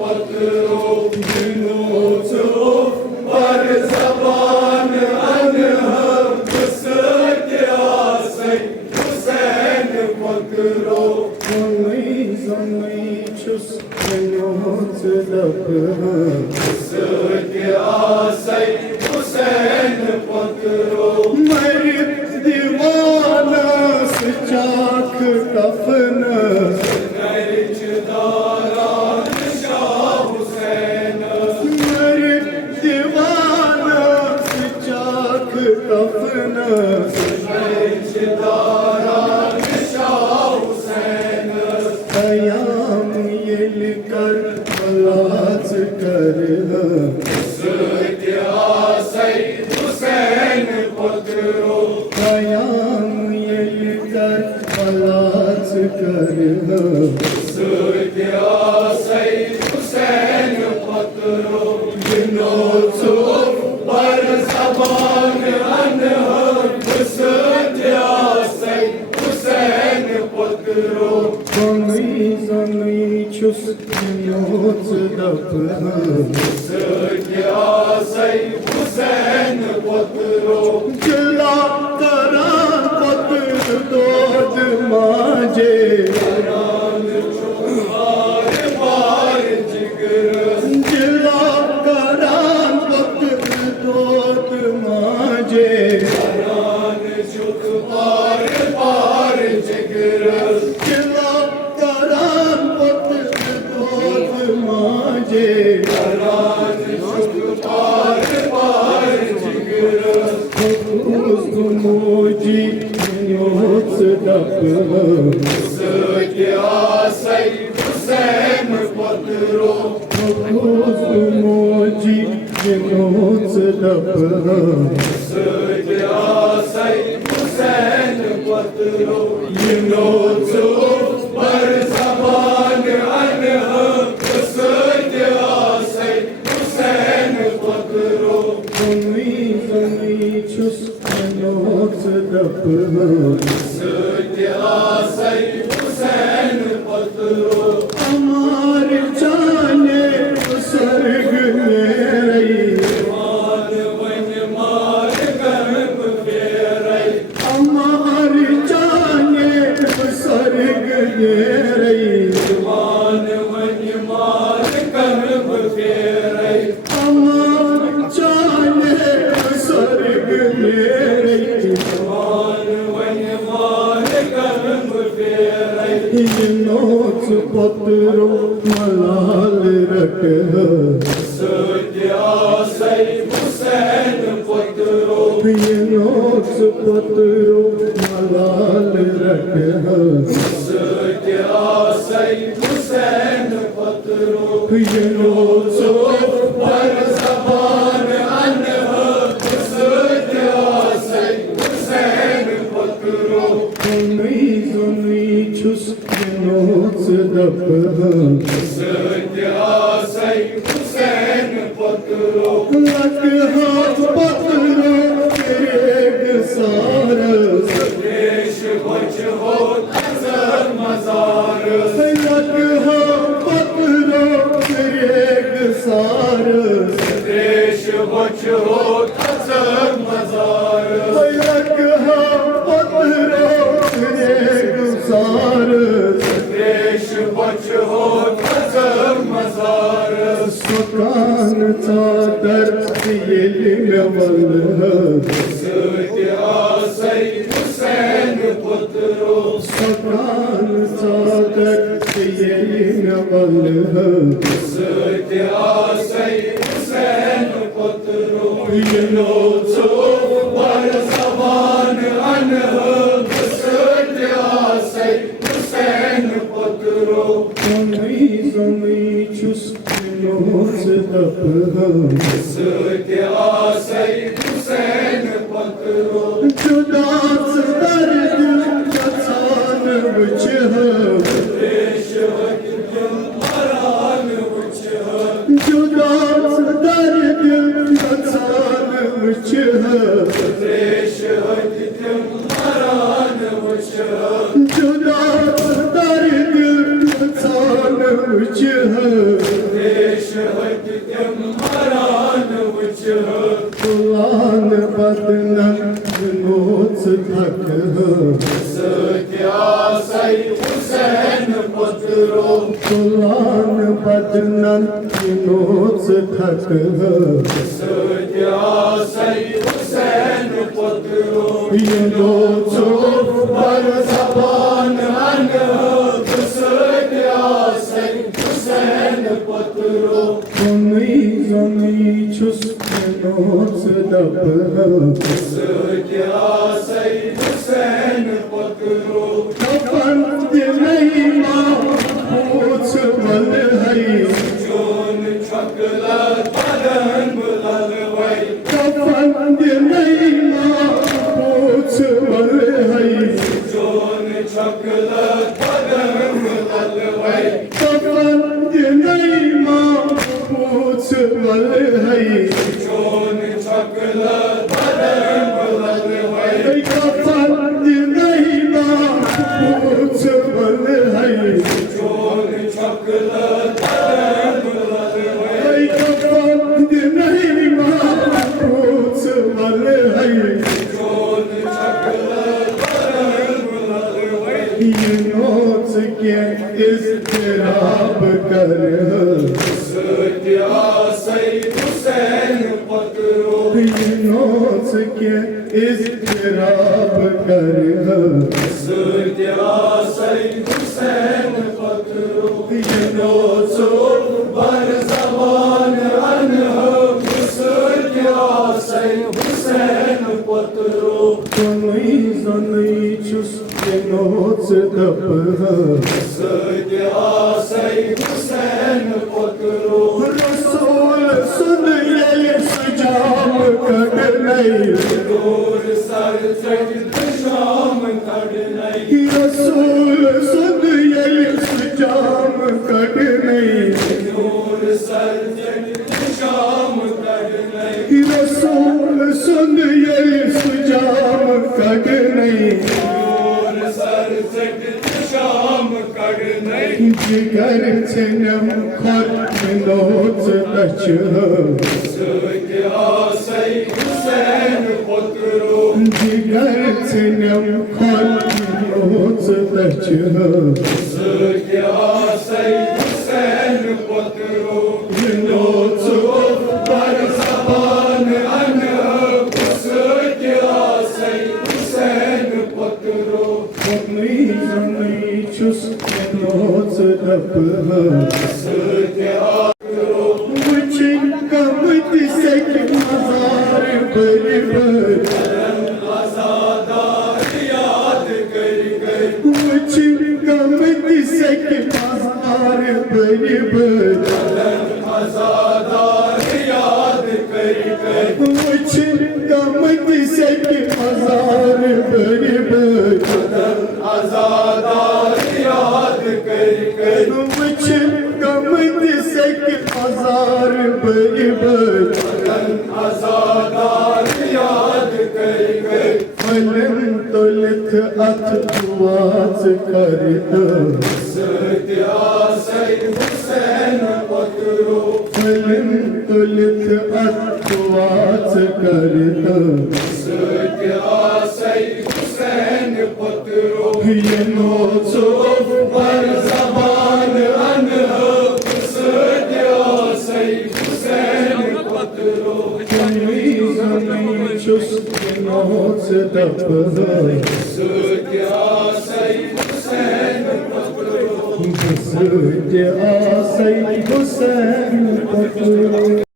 पकड़ो बिनोचो पर जबान अनहम उसके आसे हुसैन पकड़ो Zami çus benot lapha उसके आसे हुसैन पकड़ो Merib divana sıcak kafana Merçdaran Şah Hüseyin Merib divana sıcak kafana Merçdaran Şah Hüseyin Kayam yel kar balat kar उसके आसे हुसैन पकड़ो Kayam yel kar balat kar उसके आसे हुसैन पकड़ो बिनोचो पर जबान अनहम उसके आसे हुसैन पकड़ो Zami çus benot lapha उसके आसे हुसैन पकड़ो Jila karan patr dod maje बार बार जिगर Jila karan patr dod maje रान जुग बार बार जिगर Jila karan patr dod maje रान जुग बार बार जिगर Kuz muji yot dapha उसके आसे हुसैन पकड़ो Kuz muji yot dapha उसके आसे हुसैन पकड़ो बिनोचो पर जबान अनहम उसके आसे हुसैन पकड़ो Zami çus benot lapha उसके आसे हुसैन पकड़ो Amar chane sarg mere मान वन मार गर्भ फेरे Amar chane sarg mere मान वन मार गर्भ फेरे Amar chane sarg mere मान वन मार गर्भ फेरे Not patro malal rakha उसके आसे हुसैन पकड़ो Not patro malal rakha उसके आसे हुसैन पकड़ो बिनोचो पर जबान अनहम उसके आसे हुसैन पकड़ो Zami çus benot lapha उसके आसे हुसैन पकड़ो Lak hat patro tere saras देश बच हो अजर मजार Lak hat patro tere saras देश बच हो अजर मजार Lak hat patro tere saras देश बच हो अजर मजार Sokan çadar yelmeval उसके आसे हुसैन पकड़ो Sokan çadar yelmeval उसके आसे हुसैन पकड़ो बिनोचो पर जबान अनहम उसके आसे हुसैन पकड़ो Zami çus benot lapha उसके आसे हुसैन पकड़ो Judat derd çatan bıçağı देश वक्त मरान उछह Judat derd çatan bıçağı देश वक्त मरान उछह Judat derd çatan bıçağı बदनन नोच थक क्या सई हुसैन पुत्रो कुलान बदनन नोच थक क्या सई हुसैन पुत्रो ये नोच बर जबान अन क्या सई हुसैन पुत्रो जमी छुस नोच दब क्या सई हुसैन पुत्रो कफन नहीं मां पूछ बल है जोन छकला बदन बुलल वै कफन नहीं मां पूछ बल है जोन छकला बदन बुलल वै कफन नहीं मां पूछ बल है जोन छकला बदन बुलल वै कफन नहीं मां पूछ बल है जोन छकला बदन बुलल वै कफन नहीं मां पूछ बल है जोन छकला बदन बुलल वै ये नोच के इस्तिराब कर क्या सई हुसैन पुत्रो ये नोच के इस्तिराब कर क्या सई हुसैन पुत्रो ये नोचो बर जबान अन क्या सई हुसैन पुत्रो जमी छुस नोच दब क्या सई हुसैन पुत्रो रसूल सुन ये सुजाम कर नहीं दूर सर जग शाम कड़ नहीं रसूल सुन ये सुजाम कर नहीं दूर सर जग शाम कड़ नहीं रसूल सुन ये सुजाम कर नहीं दूर सर जग शाम कड़ नहीं जिगर छनम खर नोच दच क्या सई हुसैन पुत्रो जिगर छनम खर नोच दच क्या सई हुसैन पुत्रो नोचो बर जबान अन क्या सई हुसैन पुत्रो जमी छुस नोच दब क्या मुझे कमत से मजार बरबर आजादार याद कर कर मुझे कमत से मजार बरबर आजादार याद कर कर मुझे कमत से मजार बरबर आजादार याद कर कर मुझे कमत से मजार बरबर आजादार याद कर कर फलन तुलथ अथ दुआज कर क्या सई हुसैन पुत्रो फलन तुलथ अथ दुआज कर क्या सई हुसैन पुत्रो ये नोचो बर जबान अन क्या सई हुसैन पुत्रो जमी छुस नोच दब क्या सई हुसैन पुत्रो आसई हुसैन पकड़ो